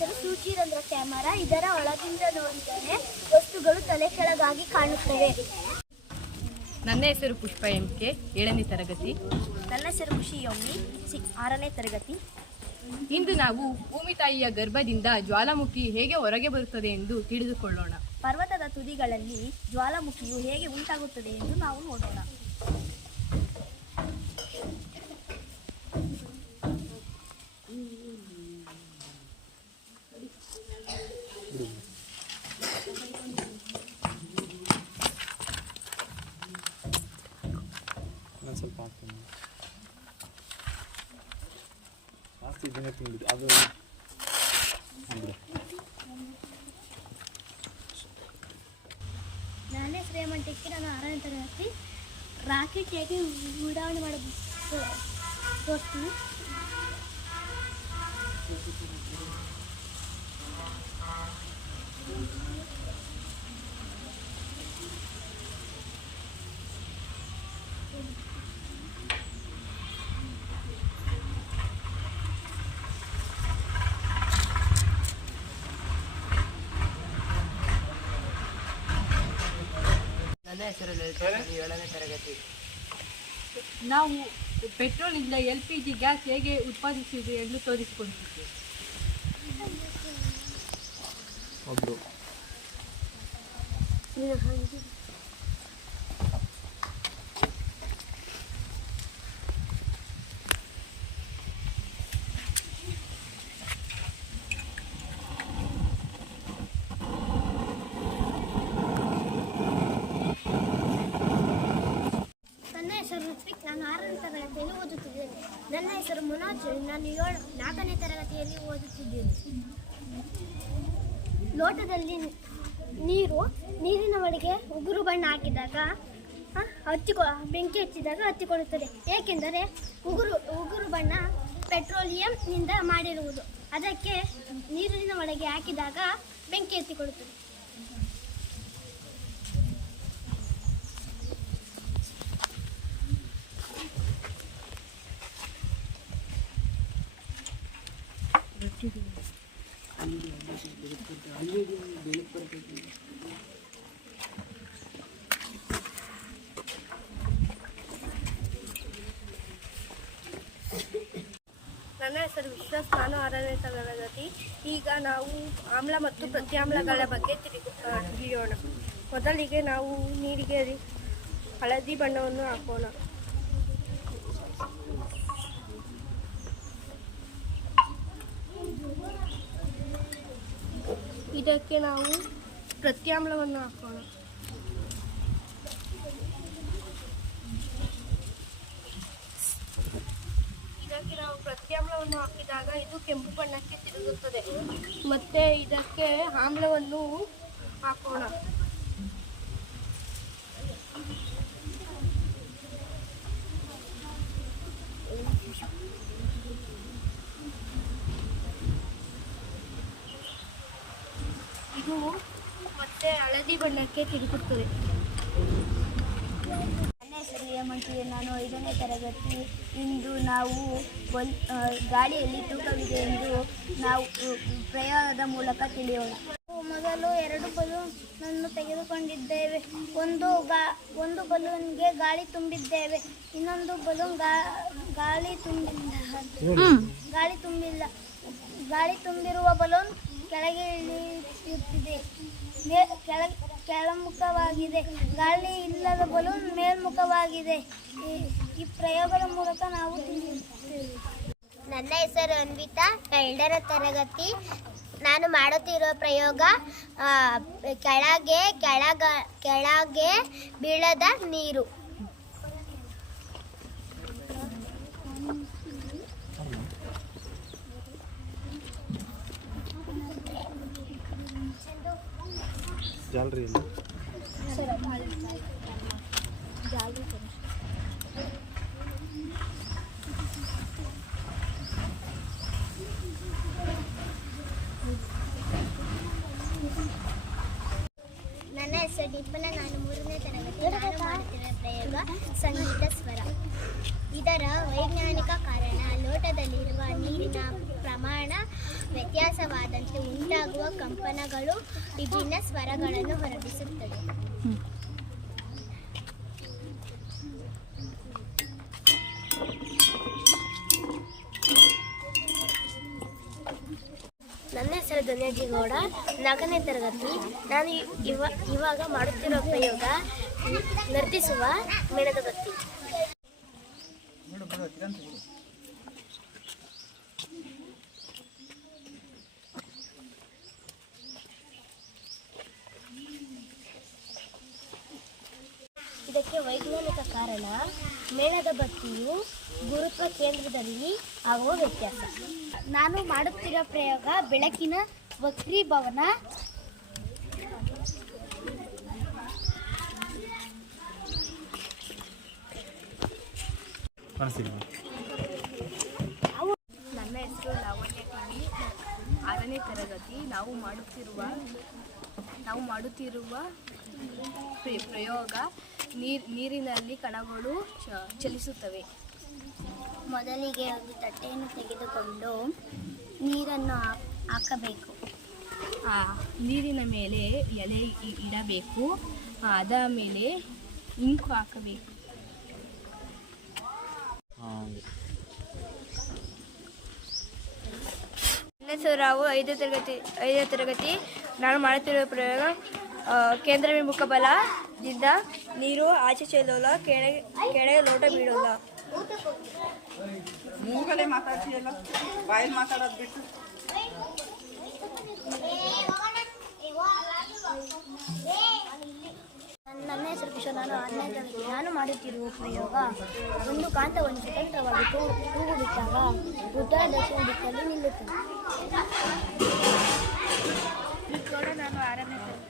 ಹೆಸರು ಸೂಚಿರಂಧ್ರ ಕ್ಯಾಮರಾ. ಇದರ ಒಳಗಿಂದ ನೋಡಿದರೆ ವಸ್ತುಗಳು ತಲೆ ಕೆಳಗಾಗಿ ಕಾಣುತ್ತವೆ. ನನ್ನ ಹೆಸರು ಪುಷ್ಪ MK, 7ನೇ ತರಗತಿ. ನನ್ನ ಹೆಸರು ಖುಷಿ ಯಮ್ಮಿ, 6ನೇ ತರಗತಿ. ಇಂದು ನಾವು ಭೂಮಿ ತಾಯಿಯ ಗರ್ಭದಿಂದ ಜ್ವಾಲಾಮುಖಿ ಹೇಗೆ ಹೊರಗೆ ಬರುತ್ತದೆ ಎಂದು ತಿಳಿದುಕೊಳ್ಳೋಣ. ಪರ್ವತದ ತುದಿಗಳಲ್ಲಿ ಜ್ವಾಲಾಮುಖಿಯು ಹೇಗೆ ಉಂಟಾಗುತ್ತದೆ ಎಂದು ನಾವು ನೋಡೋಣ. ಸ್ವಲ್ಪ ಹಾಕ್ತೀನಿ ಜಾಸ್ತಿ ಇದನ್ನೇ ತಿಂದಿದ್ದು ಅದು. ನನ್ನ ಹೆಸರು ಹೇಮಂತ್, ನಾನು 6ನೇ ತರಗತಿ. ರಾಕೆಟ್ ಹೇಗೆ ಉಡಾವಣೆ ಮಾಡಬೇಕು ತೋರಿಸ್ತೀನಿ. ನನ್ನ ಹೆಸರು ಲಲಿತ, 7ನೇ ತರಗತಿ. ನಾವು ಪೆಟ್ರೋಲ್ನಿಂದ LPG ಗ್ಯಾಸ್ ಹೇಗೆ ಉತ್ಪಾದಿಸುವುದು ಎಂದು ತೋರಿಸಿಕೊಡುತ್ತಿದ್ದೇವೆ. ನಾನು 6ನೇ ತರಗತಿಯಲ್ಲಿ ಓದುತ್ತಿದ್ದೇನೆ. ನನ್ನ ಹೆಸರು ಮುನಾಜ್, ನಾನು 4ನೇ ತರಗತಿಯಲ್ಲಿ ಓದುತ್ತಿದ್ದೇನೆ. ಲೋಟದಲ್ಲಿ ನೀರಿನ ಒಳಗೆ ಉಗುರು ಬಣ್ಣ ಹಾಕಿದಾಗ ಬೆಂಕಿ ಹಚ್ಚಿದಾಗ ಹತ್ತಿಕೊಳ್ಳುತ್ತದೆ. ಏಕೆಂದರೆ ಉಗುರು ಬಣ್ಣ ಪೆಟ್ರೋಲಿಯಂನಿಂದ ಮಾಡಿರುವುದು. ಅದಕ್ಕೆ ನೀರಿನ ಒಳಗೆ ಹಾಕಿದಾಗ ಬೆಂಕಿ ಹತ್ತಿಕೊಳ್ಳುತ್ತದೆ. ನನ್ನ ಹೆಸರು ವಿಶ್ವಾಸ್, ನಾನು 6ನೇ ತರಗತಿ. ಈಗ ನಾವು ಆಮ್ಲ ಮತ್ತು ಪ್ರತ್ಯಾಮ್ಲಗಳ ಬಗ್ಗೆ ತಿಳಿಯೋಣ. ಮೊದಲಿಗೆ ನಾವು ನೀರಿಗೆ ಹಳದಿ ಬಣ್ಣವನ್ನು ಹಾಕೋಣ. ಇದಕ್ಕೆ ನಾವು ಪ್ರತ್ಯಾಮ್ಲವನ್ನು ಹಾಕೋಣ. ಇದಕ್ಕೆ ನಾವು ಪ್ರತ್ಯಾಮ್ಲವನ್ನು ಹಾಕಿದಾಗ ಇದು ಕೆಂಪು ಬಣ್ಣಕ್ಕೆ ತಿರುಗುತ್ತದೆ. ಮತ್ತೆ ಇದಕ್ಕೆ ಆಮ್ಲವನ್ನು ಹಾಕೋಣ. ಇದು ಮತ್ತೆ ಹಳದಿ ಬಣ್ಣಕ್ಕೆ ತಿರುಗುತ್ತದೆ. ನನ್ನ ಹೆಸರು ಹೇಮಂತ್, ನಾನು 5ನೇ ತರಗತಿ. ಇಂದು ನಾವು ಗಾಳಿಯಲ್ಲಿ ತೂಕವಿದೆ ಎಂದು ನಾವು ಪ್ರಯೋಗದ ಮೂಲಕ ತಿಳಿಯೋಣ. ಮೊದಲು 2 ಬಲೂನನ್ನು ತೆಗೆದುಕೊಂಡಿದ್ದೇವೆ. ಒಂದು ಬಲೂನ್ಗೆ ಗಾಳಿ ತುಂಬಿದ್ದೇವೆ, ಇನ್ನೊಂದು ಬಲೂನ್ ಗಾಳಿ ತುಂಬಿಲ್ಲ. ಗಾಳಿ ತುಂಬಿರುವ ಬಲೂನ್ ಕೆಳಗೆ ಇಳಿಯುತ್ತಿದೆ, ಕೆಳಮುಖವಾಗಿದೆ. ಗಾಳಿ ಇಲ್ಲದ ಬಲೂನ್ ಮೇಲ್ಮುಖವಾಗಿದೆ. ಈ ಪ್ರಯೋಗದ ಮೂಲಕ ನಾವು ತಿಳಿಯುತ್ತೇವೆ. ನನ್ನ ಹೆಸರು ಅನ್ವಿತಾ, 2ನೇ ತರಗತಿ. ನಾನು ಮಾಡುತ್ತಿರುವ ಪ್ರಯೋಗ ಕೆಳಗೆ ಬೀಳದ ನೀರು. ಜಾಲ್ರಿ ನನ್ನ ಹೆಸರು ದೀಪನ, ನಾನು 3ನೇ ತರಗತಿ. ನಾನು ಮಾಡುತ್ತಿರುವ ಪ್ರಯೋಗ ಸಂಗೀತ ಸ್ವರ. ಇದರ ವೈಜ್ಞಾನಿಕ ಕಾರಣ ಲೋಟದಲ್ಲಿರುವ ನೀರಿನ ಪ್ರಮಾಣ ವ್ಯತ್ಯಾಸವಾದಂತೆ ಉಂಟಾಗುವ ಕಂಪನಗಳು ವಿಭಿನ್ನ ಸ್ವರಗಳನ್ನು ಹೊರಡಿಸುತ್ತದೆ. ನನ್ನ ಹೆಸರು ಧನ್ಯಜಿಗೌಡ, 4ನೇ ತರಗತಿ. ನಾನು ಇವಾಗ ಮಾಡುತ್ತಿರುವ ಪ್ರಯೋಗ ನರ್ತಿಸುವ ಮೇಣದ ಬತ್ತಿ. ಇದಕ್ಕೆ ವೈಜ್ಞಾನಿಕ ಕಾರಣ ಮೇಣದ ಬತ್ತಿಯು ಗುರುತ್ವ ಕೇಂದ್ರದಲ್ಲಿ ಆಗುವ ವ್ಯತ್ಯಾಸ. ನಾನು ಮಾಡುತ್ತಿರುವ ಪ್ರಯೋಗ ಬೆಳಕಿನ ವಕ್ರೀಭವನ. ನನ್ನ ಹೆಸರು ಲಾವಣ್ಯ ಟಿವಿ, 6ನೇ ತರಗತಿ. ನಾವು ಮಾಡುತ್ತಿರುವ ಪ್ರಯೋಗ ನೀರಿನಲ್ಲಿ ಕಣಗಳು ಚಲಿಸುತ್ತವೆ. ಮೊದಲಿಗೆ ಒಂದು ತಟ್ಟೆಯನ್ನು ತೆಗೆದುಕೊಂಡು ನೀರನ್ನು ಹಾಕಬೇಕು. ನೀರಿನ ಮೇಲೆ ಎಲೆ ಇಡಬೇಕು. ಅದ ಮೇಲೆ ಇಂಕು ಹಾಕಬೇಕು. ನನ್ನ ಹೆಸರು ರಾವು, 5ನೇ ತರಗತಿ. ನಾನು ಮಾಡುತ್ತಿರುವ ಪ್ರಯೋಗ ಕೇಂದ್ರ ವಿಮುಖ ಬಲದಿಂದ ನೀರು ಆಚೆ ಚೆಲ್ಲೋಲ್ಲ, ಕೆಳಗೆ ಲೋಟ ಬೀಳೋಲ್ಲ. ಮೂಗಲೇ ಮಾತಾಡ್ತೀಯಲ್ಲ, ಬಾಯಲ್ಲಿ ಮಾತಾಡೋದು ಬಿಟ್ಟು. ನನ್ನ ಹೆಸರು ಕಿಶೋರ್, ನಾನು 6ನೇ ತರಗತಿ. ನಾನು ಮಾಡುತ್ತಿರುವ ಪ್ರಯೋಗ ಒಂದು ಕಾಂತವನ್ನು ಸ್ವತಂತ್ರವಾಗಿ ತೂಗು ಬಿಟ್ಟಾಗ ಉತ್ತರ ದಕ್ಷಿಣ ದಿಕ್ಕಲ್ಲಿ ನಿಲ್ಲುತ್ತದೆ. ನಾನು 6ನೇ ತರಗತಿ.